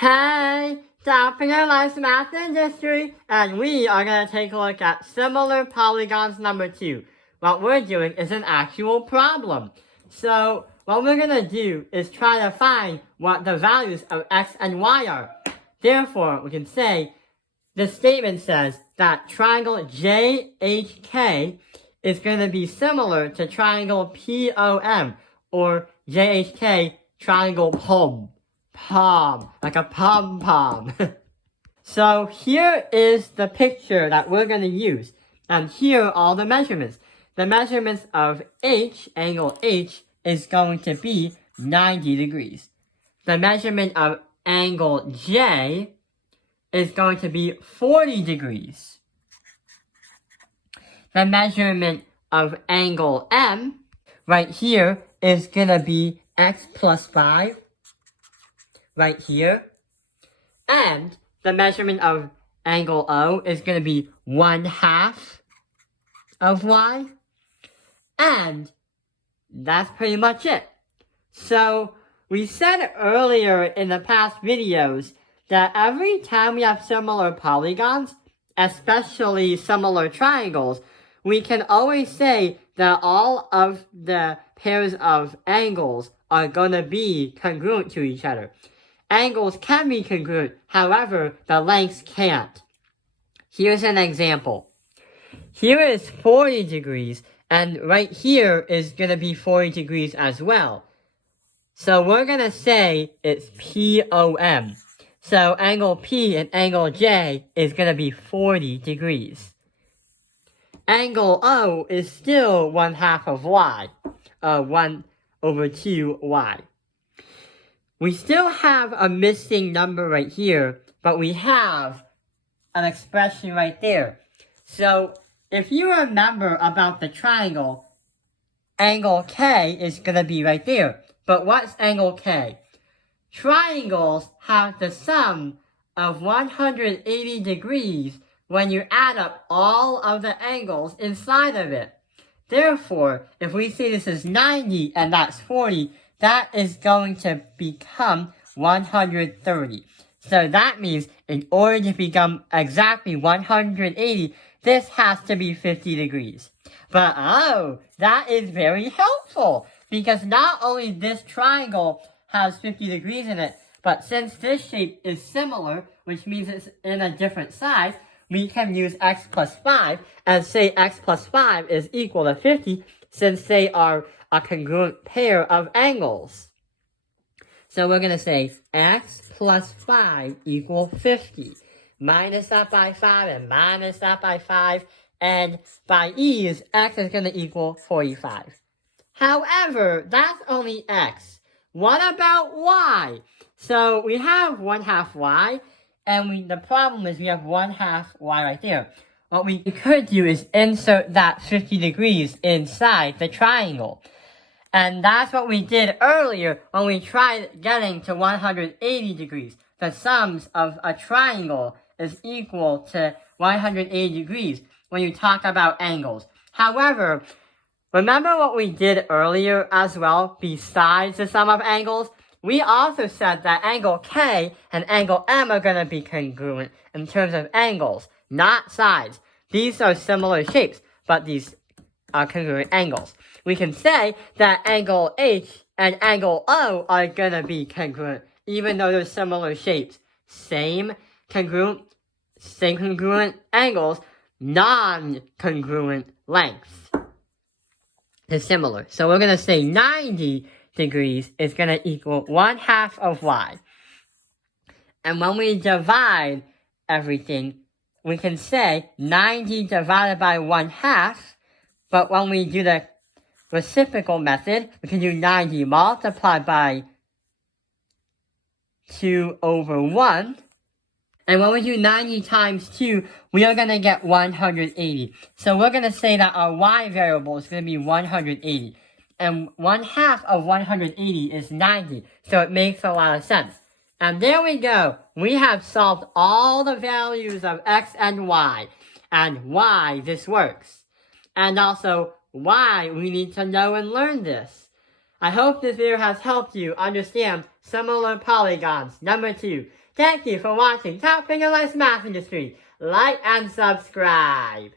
Hey, stopping our life's math and history, and we are going to take a look at similar polygons number 2. What we're doing is an actual problem. So what we're going to do is try to find what the values of x and y are. Therefore, we can say, the statement says that triangle JHK is going to be similar to triangle POM, or JHK triangle POM, like a pom-pom. So here is the picture that we're going to use, and here are all the measurements. The measurements of angle H, is going to be 90 degrees. The measurement of angle J is going to be 40 degrees. The measurement of angle M, right here, is going to be x plus 5, right here. And the measurement of angle O is going to be 1/2 of y. And that's pretty much it. So we said earlier in the past videos that every time we have similar polygons, especially similar triangles, we can always say that all of the pairs of angles are going to be congruent to each other. Angles can be congruent, however, the lengths can't. Here's an example. Here is 40 degrees, and right here is going to be 40 degrees as well. So we're going to say it's POM. So angle P and angle J is going to be 40 degrees. Angle O is still 1/2 of y, 1/2y. We still have a missing number right here, but we have an expression right there. So if you remember about the triangle, angle K is going to be right there. But what's angle K? Triangles have the sum of 180 degrees when you add up all of the angles inside of it. Therefore, if we say this is 90 and that's 40, that is going to become 130. So that means in order to become exactly 180, this has to be 50 degrees. But oh, that is very helpful, because not only this triangle has 50 degrees in it, but since this shape is similar, which means it's in a different size, we can use x plus 5 and say x plus 5 is equal to 50, since they are a congruent pair of angles. So we're going to say x plus 5 equal 50. Minus that by 5 and minus that by 5. And by ease, x is going to equal 45. However, that's only x. What about y? So we have 1/2 y, and the problem is we have 1/2 y right there. What we could do is insert that 50 degrees inside the triangle. And that's what we did earlier when we tried getting to 180 degrees. The sums of a triangle is equal to 180 degrees when you talk about angles. However, remember what we did earlier as well, besides the sum of angles? We also said that angle K and angle M are going to be congruent in terms of angles, not sides. These are similar shapes, but these are congruent angles. We can say that angle H and angle O are going to be congruent, even though they're similar shapes. Same congruent angles, non-congruent lengths. They're similar. So we're going to say 90 degrees is going to equal 1/2 of y. And when we divide everything, we can say 90 divided by 1/2, but when we do the reciprocal method, we can do 90 multiplied by 2/1. And when we do 90 times 2, we are going to get 180. So we're going to say that our y variable is going to be 180. And 1/2 of 180 is 90. So it makes a lot of sense. And there we go. We have solved all the values of x and y. And why this works. And also why we need to know and learn this. I hope this video has helped you understand similar polygons. Number 2. Thank you for watching Top Finger Life's Math Industry. Like and subscribe.